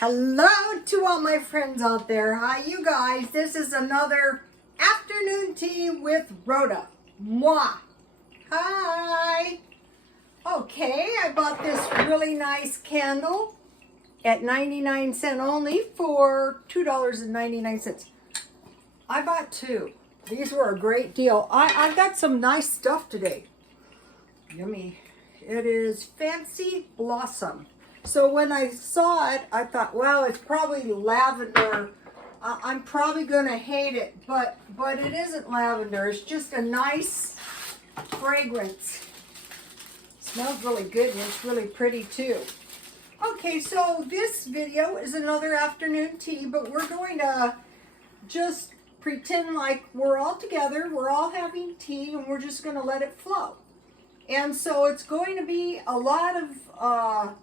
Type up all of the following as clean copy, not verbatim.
Hello to all my friends out there. Hi, you guys. This is another afternoon tea with Rhoda. Moi. Hi. Okay, I bought this really nice candle at 99 cents only for $2.99. I bought two. These were a great deal. I got some nice stuff today. Yummy. It is Fancy Blossom. So when I saw it, I thought, well, it's probably lavender. I'm probably going to hate it, but it isn't lavender. It's just a nice fragrance. It smells really good and it's really pretty too. Okay, so this video is another afternoon tea, but we're going to just pretend like we're all together, we're all having tea, and we're just going to let it flow. And so it's going to be a lot of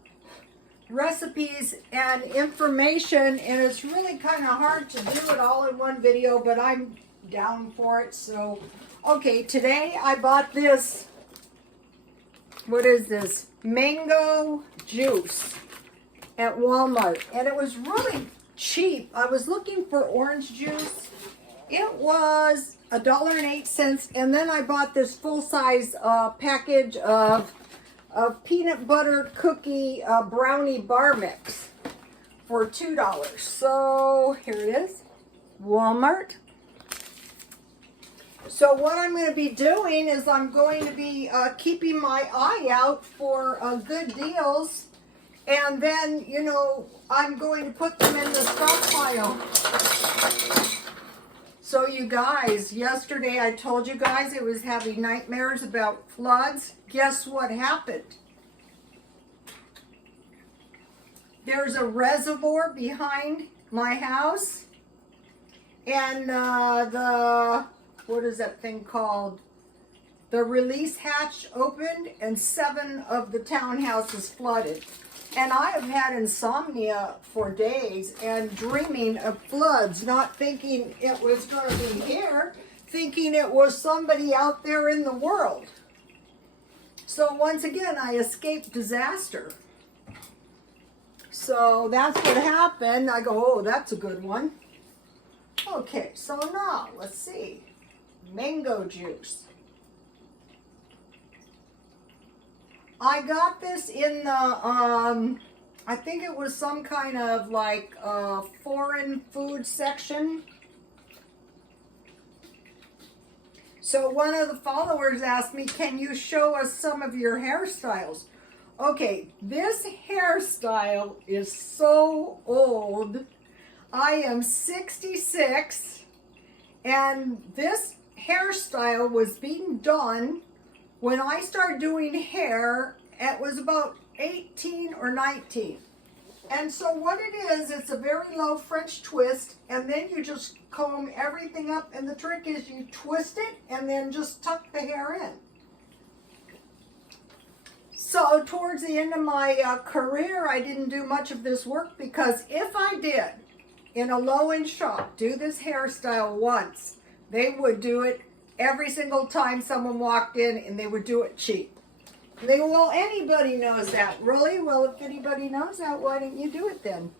recipes and information, and it's really kind of hard to do it all in one video, but I'm down for it. So okay, today I bought this, what is this, mango juice at Walmart, and it was really cheap. I was looking for orange juice. It was $1.08, and then I bought this full-size package of peanut butter cookie brownie bar mix for $2. So here it is, Walmart. So what I'm going to be doing is I'm going to be keeping my eye out for good deals, and then, you know, I'm going to put them in the stockpile. So you guys, yesterday I told you guys it was having nightmares about floods. Guess what happened? There's a reservoir behind my house, and what is that thing called? The release hatch opened, and 7 of the townhouses flooded. And I have had insomnia for days and dreaming of floods, not thinking it was going to be here, thinking it was somebody out there in the world. So once again, I escaped disaster. So that's what happened. I go, oh, that's a good one. Okay, so now, let's see. Mango juice. I got this in the, I think it was some kind of like foreign food section. So one of the followers asked me, can you show us some of your hairstyles? Okay, this hairstyle is so old. I am 66, and this hairstyle was being done when I started doing hair. It was about 18 or 19. And so what it is, it's a very low French twist, and then you just comb everything up, and the trick is you twist it and then just tuck the hair in. So towards the end of my career, I didn't do much of this work, because if I did, in a low-end shop, do this hairstyle once, they would do it every single time someone walked in, and they would do it cheap. And they go, well, anybody knows that. Really? Well, if anybody knows that, why didn't you do it then?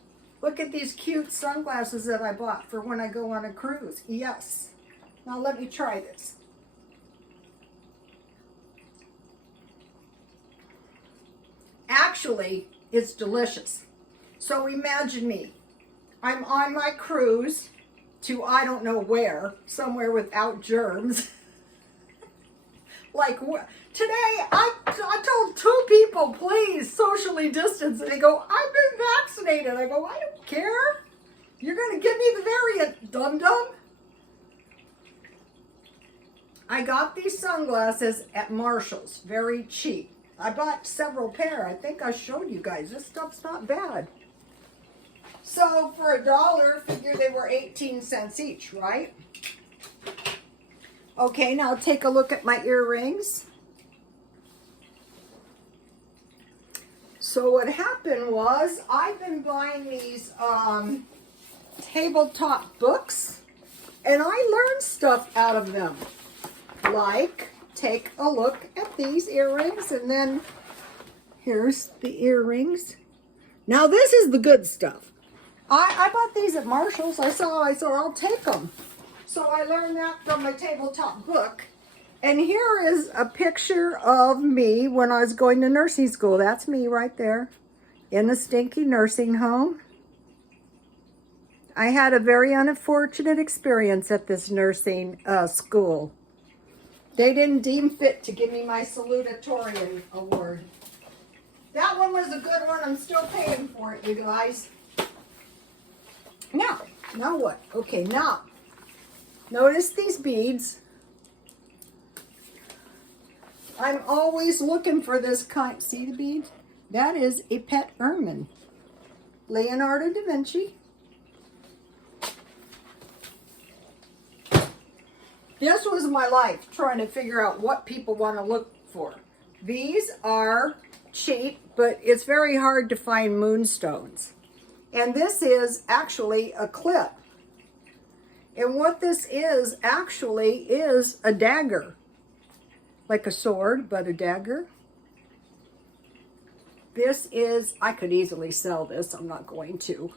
Look at these cute sunglasses that I bought for when I go on a cruise. Yes. Now let me try this. Actually, it's delicious. So imagine me. I'm on my cruise to I don't know where, somewhere without germs. Like today, I told 2 people, please socially distance, and they go, I've been vaccinated. I go, I don't care. You're going to give me the variant, dum-dum. I got these sunglasses at Marshall's, very cheap. I bought several pair. I think I showed you guys. This stuff's not bad. So for $1, figure they were 18 cents each, right? Okay, now take a look at my earrings. So what happened was, I've been buying these tabletop books, and I learned stuff out of them. Like, take a look at these earrings, and then here's the earrings. Now this is the good stuff. I bought these at Marshall's. I saw I'll take them. So I learned that from my tabletop book. And here is a picture of me when I was going to nursing school. That's me right there in the stinky nursing home. I had a very unfortunate experience at this nursing school. They didn't deem fit to give me my salutatorian award. That one was a good one. I'm still paying for it, you guys. Now what? Okay, now, notice these beads. I'm always looking for this kind. See the bead? That is a pet ermine. Leonardo da Vinci. This was my life, trying to figure out what people want to look for. These are cheap, but it's very hard to find moonstones. And this is actually a clip. And what this is actually is a dagger. Like a sword, but a dagger. This is, I could easily sell this. I'm not going to,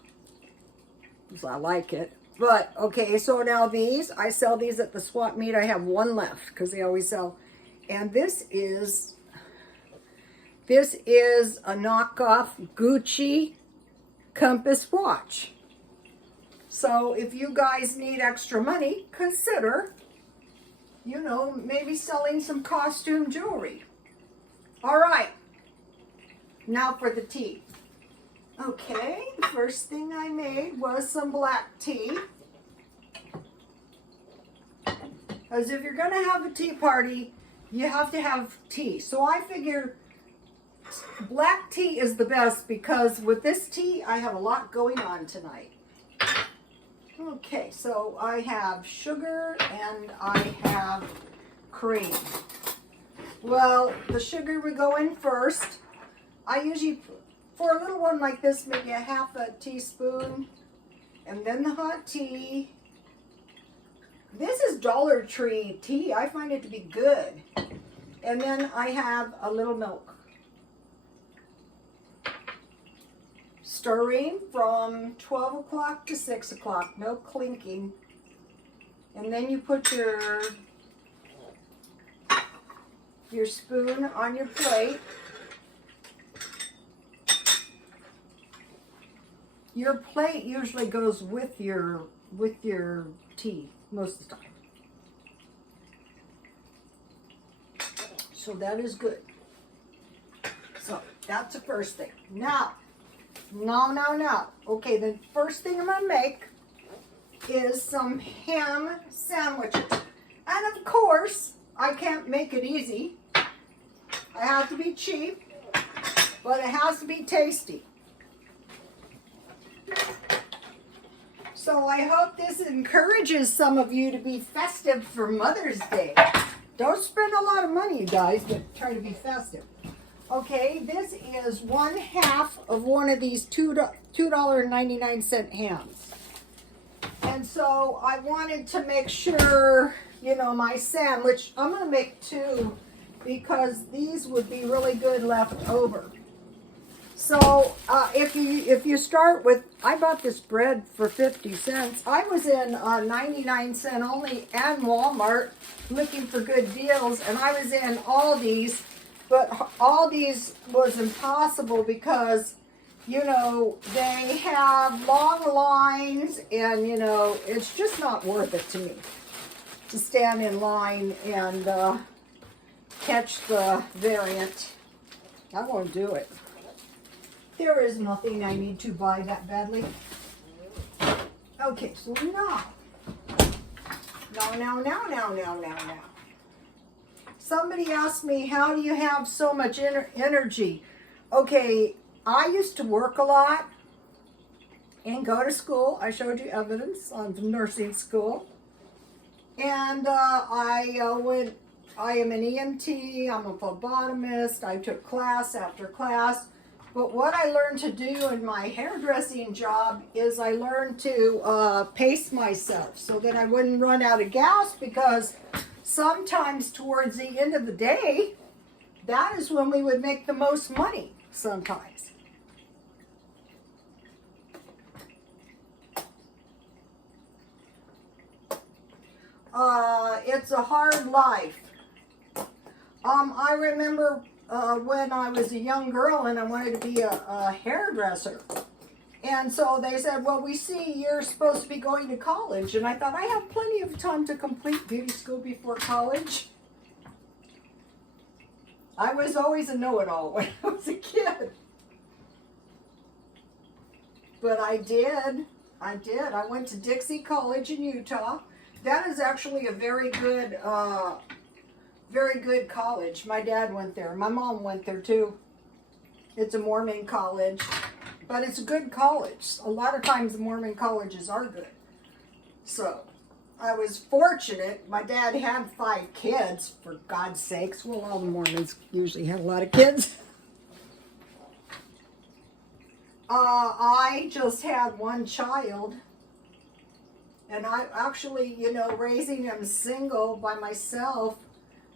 because I like it. But, okay, so now these, I sell these at the swap meet. I have one left, because they always sell. And this is a knockoff Gucci compass watch. So if you guys need extra money, consider, you know, maybe selling some costume jewelry. All right, now for the tea. Okay, the first thing I made was some black tea. Because if you're going to have a tea party, you have to have tea. So I figure black tea is the best because with this tea, I have a lot going on tonight. Okay, so I have sugar and I have cream. Well, the sugar would go in first. I usually, for a little one like this, maybe a half a teaspoon. And then the hot tea. This is Dollar Tree tea. I find it to be good. And then I have a little milk. Stirring from 12 o'clock to 6 o'clock, no clinking. And then you put your spoon on your plate. Your plate usually goes with your tea most of the time. So that is good. So that's the first thing. Now. Okay, the first thing I'm going to make is some ham sandwiches. And of course, I can't make it easy. I have to be cheap, but it has to be tasty. So I hope this encourages some of you to be festive for Mother's Day. Don't spend a lot of money, you guys, but try to be festive. Okay, this is 1/2 of one of these $2.99 hams. And so I wanted to make sure, you know, my sandwich, I'm going to make 2 because these would be really good left over. So if you start with, I bought this bread for 50 cents. I was in 99-cent only and Walmart looking for good deals, and I was in Aldi's. But Aldi's was impossible because, you know, they have long lines and, you know, it's just not worth it to me to stand in line and catch the variant. I won't do it. There is nothing I need to buy that badly. Okay, so now. Somebody asked me, how do you have so much energy? Okay, I used to work a lot and go to school. I showed you evidence on the nursing school. And I am an EMT, I'm a phlebotomist, I took class after class. But what I learned to do in my hairdressing job is I learned to pace myself so that I wouldn't run out of gas, because sometimes towards the end of the day, that is when we would make the most money sometimes. It's a hard life. I remember when I was a young girl and I wanted to be a hairdresser. And so they said, well, we see you're supposed to be going to college. And I thought, I have plenty of time to complete beauty school before college. I was always a know-it-all when I was a kid. But I did. I went to Dixie College in Utah. That is actually a very good college. My dad went there. My mom went there too. It's a Mormon college, but it's a good college. A lot of times the Mormon colleges are good. So I was fortunate. My dad had 5 kids, for God's sakes. Well, all the Mormons usually have a lot of kids. I just had 1 child. And I actually, you know, raising him single by myself,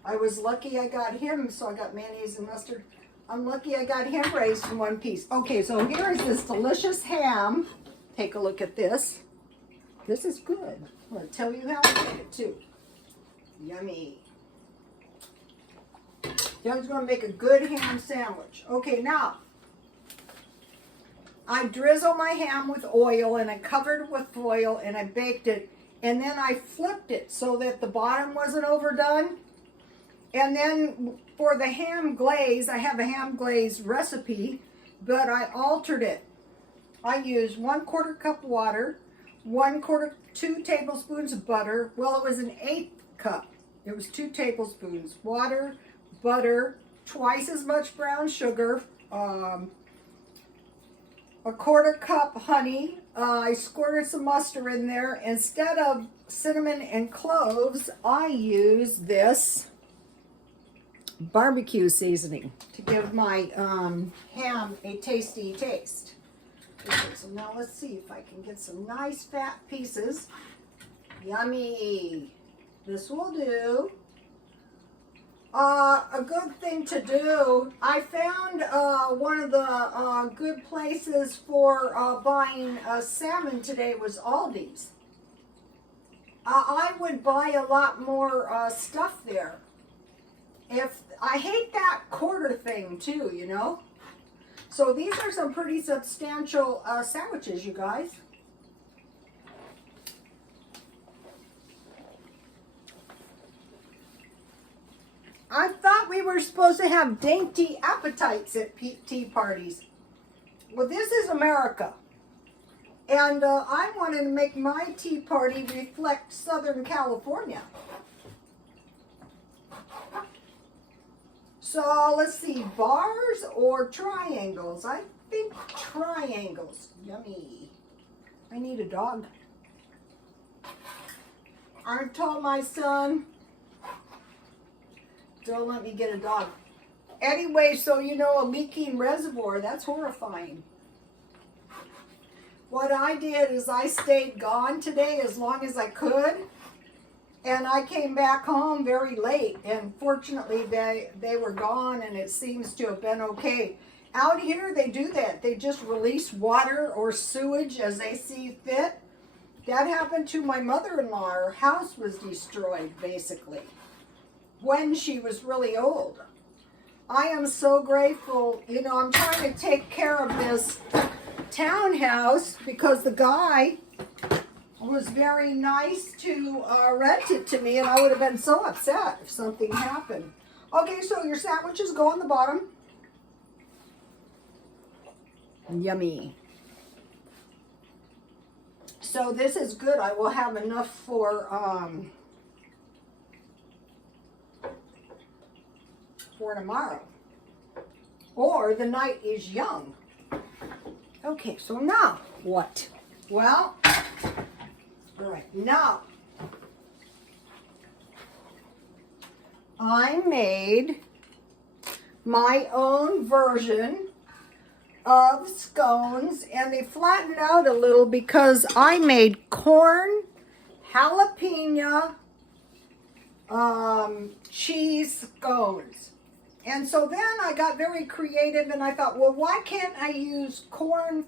I was lucky I got him, so I got mayonnaise and mustard. I'm lucky I got him raised in 1 piece. Okay, so here is this delicious ham. Take a look at this. This is good. I'm going to tell you how I made it, too. Yummy. Doug's going to make a good ham sandwich. Okay, now, I drizzle my ham with oil, and I covered it with foil, and I baked it, and then I flipped it so that the bottom wasn't overdone. And then for the ham glaze, I have a ham glaze recipe, but I altered it. I used 1/4 cup water, 2 tablespoons of butter. Well, it was an 1/8 cup. It was 2 tablespoons. Water, butter, twice as much brown sugar, 1/4 cup honey. I squirted some mustard in there. Instead of cinnamon and cloves, I used this barbecue seasoning to give my ham a tasty taste. Okay, so now let's see if I can get some nice fat pieces. Yummy. This will do. A good thing to do, I found one of the good places for buying salmon today was Aldi's. I would buy a lot more stuff there. I hate that quarter thing too, you know. So these are some pretty substantial sandwiches, you guys. I thought we were supposed to have dainty appetites at tea parties. Well, this is America. And I wanted to make my tea party reflect Southern California. So let's see, bars or triangles? I think triangles. Yummy. I need a dog. I told my son, don't let me get a dog. Anyway, so you know, a leaking reservoir, that's horrifying. What I did is I stayed gone today as long as I could. And I came back home very late, and fortunately they were gone, and it seems to have been okay. Out here they do that. They just release water or sewage as they see fit. That happened to my mother-in-law. Her house was destroyed, basically, when she was really old. I am so grateful. You know, I'm trying to take care of this townhouse because the guy was very nice to rent it to me, and I would have been so upset if something happened. Okay, so your sandwiches go on the bottom. Yummy. So this is good. I will have enough for tomorrow. Or the night is young. Okay, so now what? Well, all right, now I made my own version of scones, and they flattened out a little because I made corn, jalapeno, cheese scones. And so then I got very creative, and I thought, well, why can't I use corn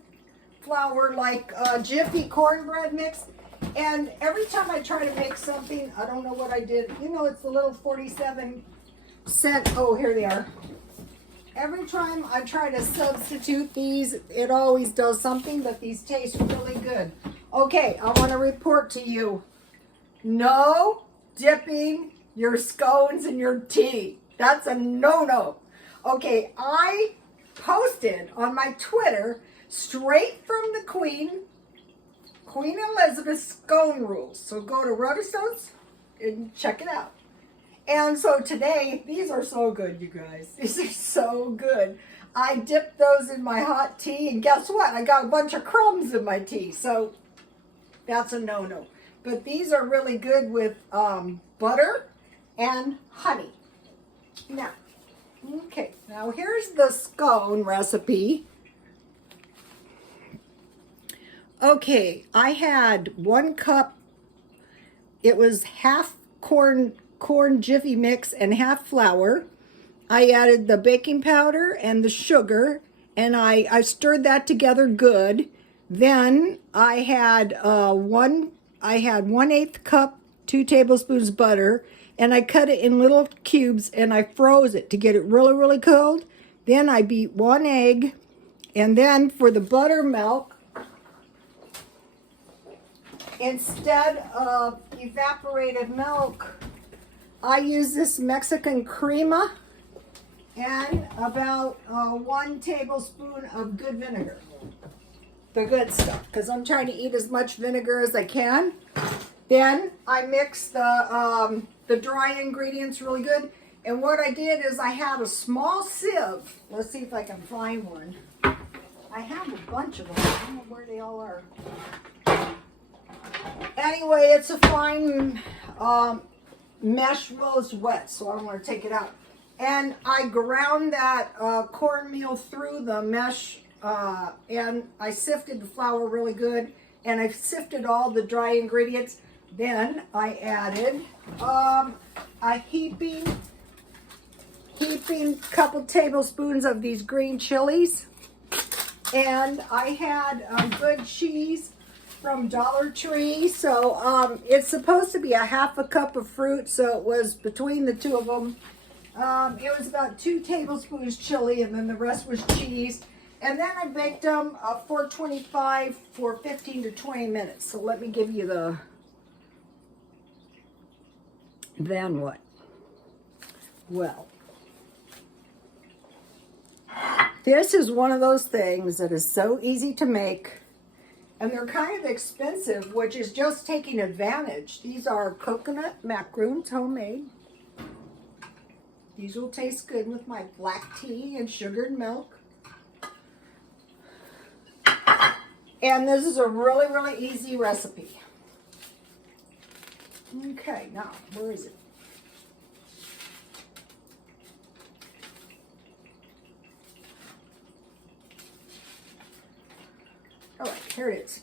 flour like Jiffy cornbread mix? And every time I try to make something, I don't know what I did. You know, it's the little 47-cent. Oh, here they are. Every time I try to substitute these, it always does something, but these taste really good. Okay, I want to report to you. No dipping your scones in your tea. That's a no-no. Okay, I posted on my Twitter, straight from the Queen Elizabeth scone rules. So go to Rhoda-Stones and check it out. And so today, these are so good, you guys. These are so good. I dipped those in my hot tea, and guess what? I got a bunch of crumbs in my tea, so that's a no-no. But these are really good with butter and honey. Now, okay, now here's the scone recipe. Okay, I had 1 cup. It was half corn jiffy mix and half flour. I added the baking powder and the sugar, and I stirred that together good. Then I had 1/8 cup, 2 tablespoons butter, and I cut it in little cubes and I froze it to get it really, really cold. Then I beat 1 egg, and then for the buttermilk, instead of evaporated milk, I use this Mexican crema and about 1 tablespoon of good vinegar. The good stuff, because I'm trying to eat as much vinegar as I can. Then I mix the dry ingredients really good. And what I did is I had a small sieve. Let's see if I can find one. I have a bunch of them. I don't know where they all are. Anyway, it's a fine mesh. Well, it's wet, so I don't want to take it out. And I ground that cornmeal through the mesh, and I sifted the flour really good, and I sifted all the dry ingredients. Then I added a heaping couple tablespoons of these green chilies, and I had good cheese from Dollar Tree. So it's supposed to be a half a cup of fruit, so it was between the two of them. It was about 2 tablespoons chili, and then the rest was cheese. And then I baked them 425 for 15 to 20 minutes. So let me give you the... Then what? Well, this is one of those things that is so easy to make, and they're kind of expensive, which is just taking advantage. These are coconut macaroons, homemade. These will taste good with my black tea and sugared milk. And this is a really, really easy recipe. Okay, now, where is it? All right, here it is.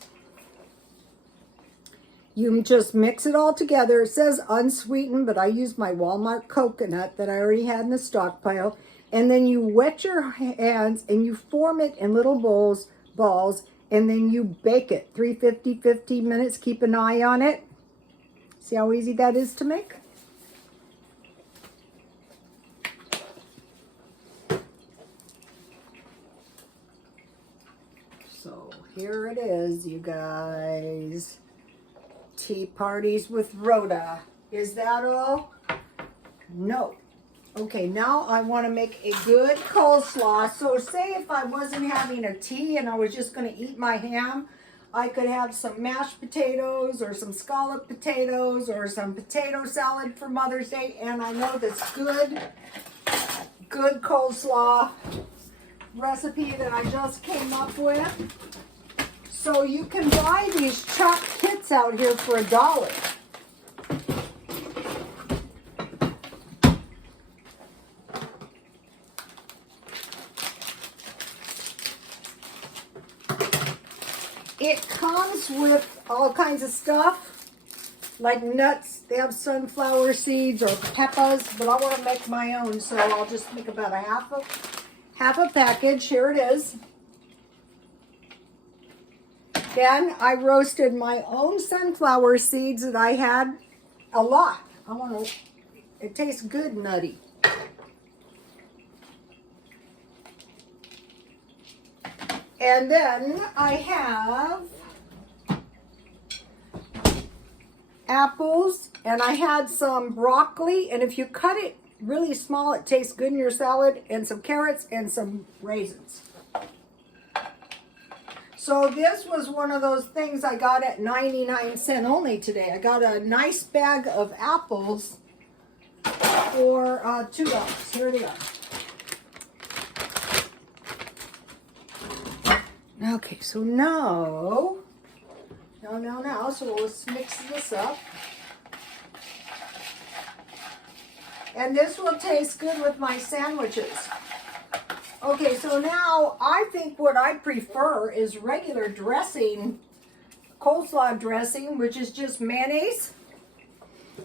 You just mix it all together. It says unsweetened, but I used my Walmart coconut that I already had in the stockpile. And then you wet your hands and you form it in little balls, and then you bake it 350, 15 minutes. Keep an eye on it. See how easy that is to make? So here it is, you guys. Tea parties with Rhoda. Is that all? No. Okay, now I want to make a good coleslaw. So say if I wasn't having a tea and I was just going to eat my ham, I could have some mashed potatoes or some scalloped potatoes or some potato salad for Mother's Day. And I know this good coleslaw recipe that I just came up with. So you can buy these chopped kits out here for $1. It comes with all kinds of stuff, like nuts. They have sunflower seeds or peppers, but I want to make my own, so I'll just make about a half a package. Here it is. Then I roasted my own sunflower seeds that I had a lot. It tastes good nutty. And then I have apples, and I had some broccoli, and if you cut it really small, it tastes good in your salad, and some carrots and some raisins. So this was one of those things I got at 99 cents only today. I got a nice bag of apples for $2. Here they are. Okay, so now, so let's mix this up. And this will taste good with my sandwiches. Okay, so now I think what I prefer is regular dressing, coleslaw dressing, which is just mayonnaise.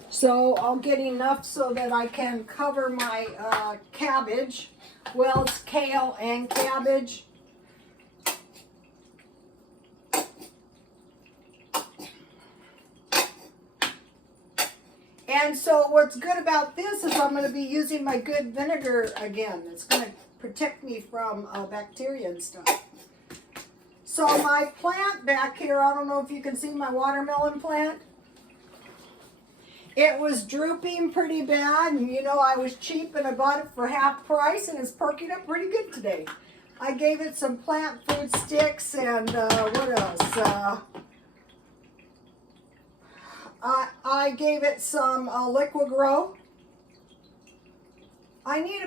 So I'll get enough so that I can cover my cabbage. Well, it's kale and cabbage. And so what's good about this is I'm going to be using my good vinegar again. It's going to protect me from bacteria and stuff. So my plant back here, I don't know if you can see my watermelon plant. It was drooping pretty bad, and you know I was cheap and I bought it for half price, and it's perking up pretty good today. I gave it some plant food sticks and what else? I gave it some liquid grow. I need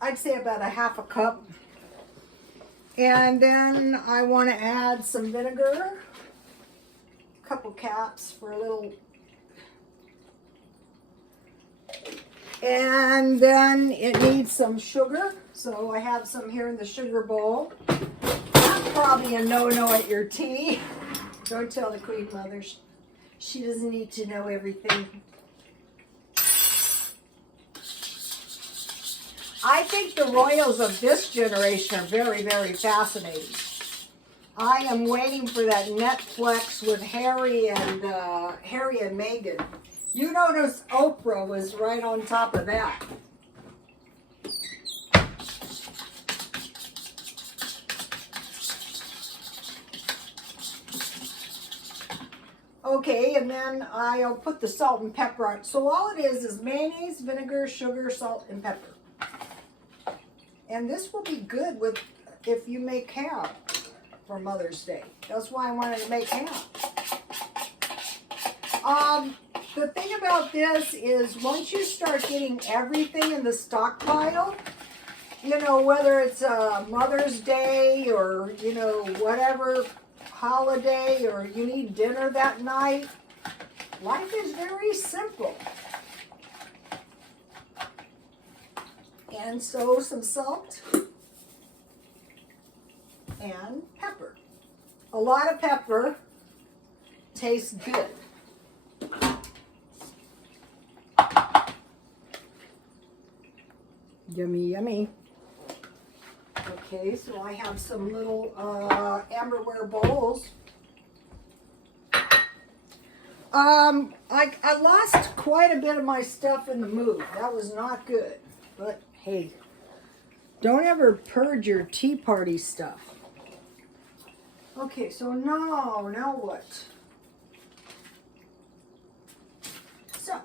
I'd say about a half a cup. And then I want to add some vinegar, a couple caps for a little. And then it needs some sugar. So I have some here in the sugar bowl. That's probably a no-no at your tea. Don't tell the Queen Mother. She doesn't need to know everything. I think the royals of this generation are very, very fascinating. I am waiting for that Netflix with Harry and Meghan. You notice Oprah was right on top of that. Okay, and then I'll put the salt and pepper on. So all it is mayonnaise, vinegar, sugar, salt, and pepper. And this will be good with if you make ham for Mother's Day. That's why I wanted to make ham. The thing about this is once you start getting everything in the stockpile, you know, whether it's Mother's Day or, you know, whatever holiday, or you need dinner that night, life is very simple. And so some salt and pepper. A lot of pepper tastes good. Yummy, yummy. Okay, so I have some little amberware bowls. I lost quite a bit of my stuff in the move. That was not good. But hey, don't ever purge your tea party stuff. Okay, so now what? So,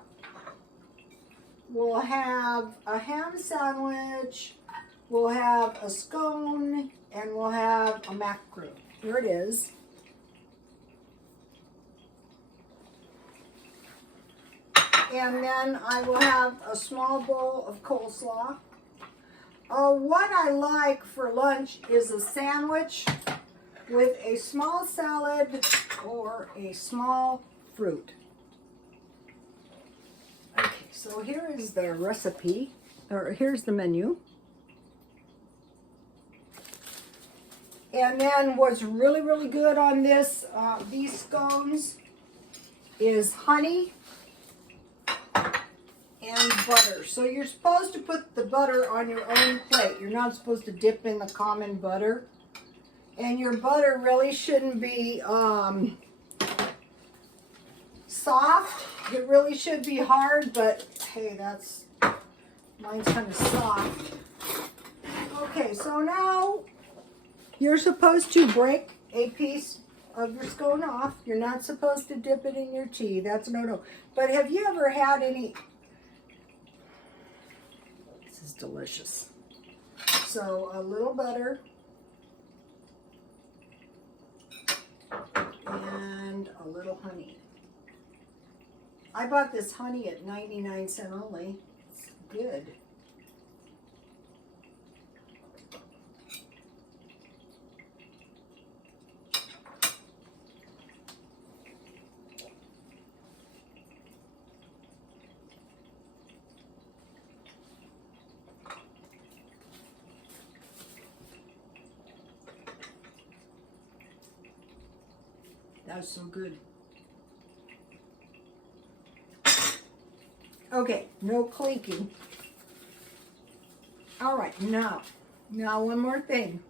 we'll have a ham sandwich, we'll have a scone, and we'll have a macaroon. Here it is. And then I will have a small bowl of coleslaw. What I like for lunch is a sandwich with a small salad or a small fruit. Okay, so here is the recipe, or here's the menu. And then what's really, really good on this, these scones, is honey and butter. So you're supposed to put the butter on your own plate. You're not supposed to dip in the common butter. And your butter really shouldn't be soft. It really should be hard, but hey, mine's kind of soft. Okay, so now you're supposed to break a piece of your scone off. You're not supposed to dip it in your tea. That's no. But have you ever had any... This is delicious. So a little butter. And a little honey. I bought this honey at 99 cents only. It's good. That's so good. Okay, no clinking. All right, now one more thing.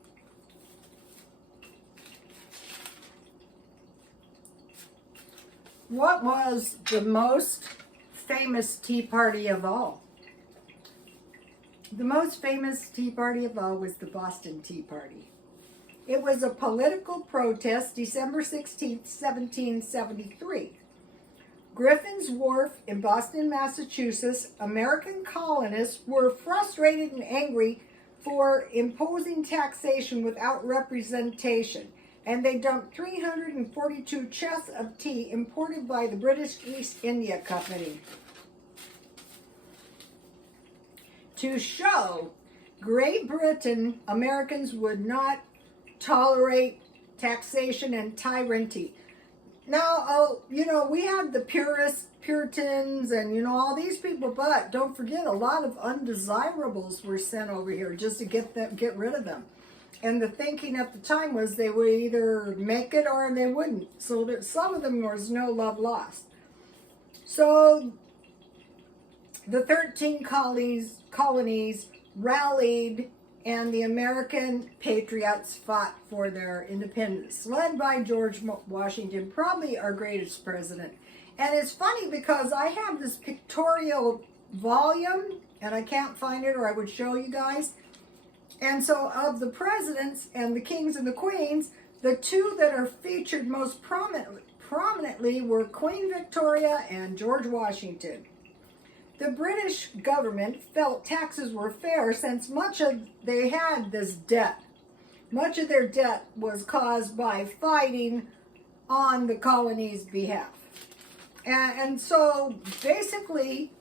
What was the most famous tea party of all? The most famous tea party of all was the Boston Tea Party. It was a political protest, December 16th, 1773. Griffin's Wharf in Boston, Massachusetts, American colonists were frustrated and angry for imposing taxation without representation, and they dumped 342 chests of tea imported by the British East India Company. To show Great Britain, Americans would not tolerate taxation and tyranny. Now, we had the Puritans and, all these people, but don't forget a lot of undesirables were sent over here just to get rid of them. And the thinking at the time was they would either make it or they wouldn't. So that some of them was no love lost. So the 13 colonies rallied, and the American patriots fought for their independence, led by George Washington, probably our greatest president. And it's funny because I have this pictorial volume, and I can't find it or I would show you guys. And so of the presidents and the kings and the queens, the two that are featured most prominently were Queen Victoria and George Washington. The British government felt taxes were fair since they had this debt. Much of their debt was caused by fighting on the colonies' behalf. And so basically,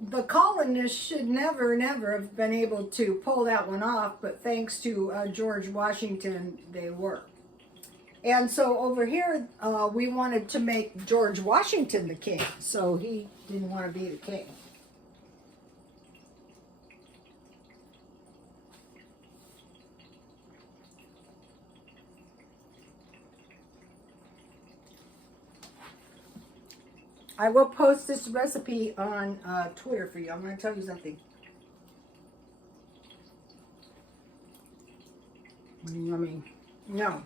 the colonists should never have been able to pull that one off, but thanks to George Washington, they were. And so over here, we wanted to make George Washington the king, so he didn't want to be the king. I will post this recipe on Twitter for you. I'm going to tell you something. Yummy. No.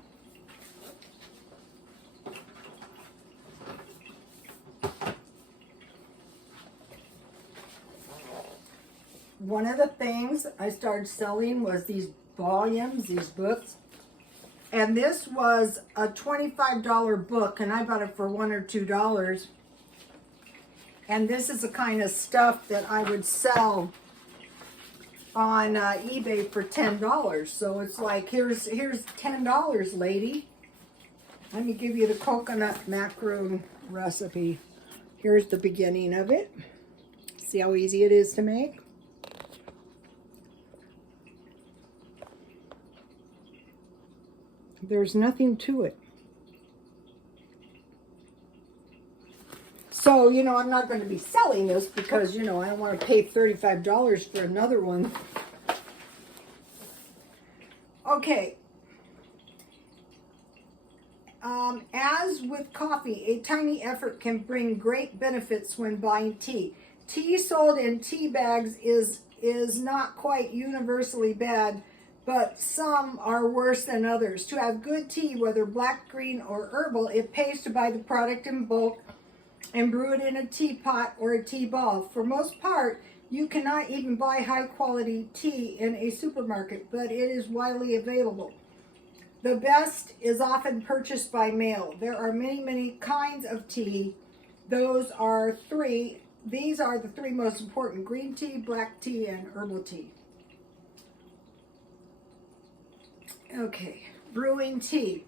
One of the things I started selling was these volumes, these books. And this was a $25 book, and I bought it for $1 or $2. And this is the kind of stuff that I would sell on eBay for $10. So it's like, here's $10, lady. Let me give you the coconut macaroon recipe. Here's the beginning of it. See how easy it is to make? There's nothing to it. So, I'm not going to be selling this because, I don't want to pay $35 for another one. Okay. As with coffee, a tiny effort can bring great benefits when buying tea. Tea sold in tea bags is not quite universally bad, but some are worse than others. To have good tea, whether black, green, or herbal, it pays to buy the product in bulk and brew it in a teapot or a tea ball. For most part, you cannot even buy high quality tea in a supermarket, but it is widely available. The best is often purchased by mail. There are many, many kinds of tea. These are the three most important: green tea, black tea, and herbal tea. Okay, brewing tea.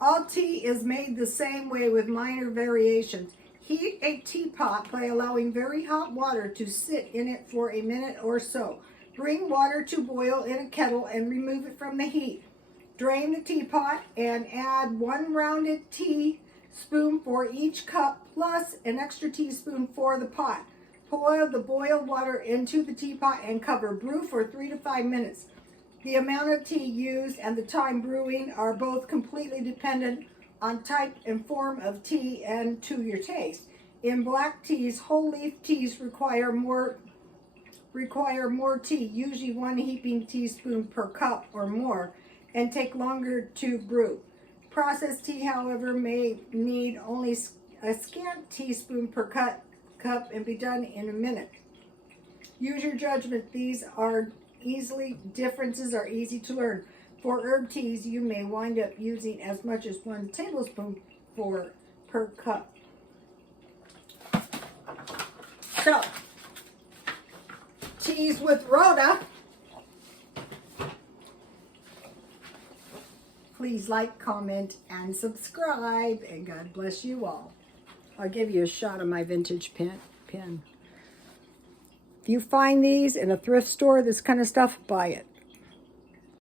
All tea is made the same way with minor variations. Heat a teapot by allowing very hot water to sit in it for a minute or so. Bring water to boil in a kettle and remove it from the heat. Drain the teapot and add 1 rounded teaspoon for each cup plus an extra teaspoon for the pot. Pour the boiled water into the teapot and cover. Brew for 3 to 5 minutes. The amount of tea used and the time brewing are both completely dependent on type and form of tea and to your taste. In black teas, whole leaf teas require more tea, usually 1 heaping teaspoon per cup or more, and take longer to brew. Processed tea, however, may need only a scant teaspoon per cup and be done in a minute. Use your judgment. Differences are easy to learn. For herb teas, you may wind up using as much as 1 tablespoon per cup. So, teas with Rhoda. Please like, comment, and subscribe, and God bless you all. I'll give you a shot of my vintage pen. If you find these in a thrift store, this kind of stuff, buy it.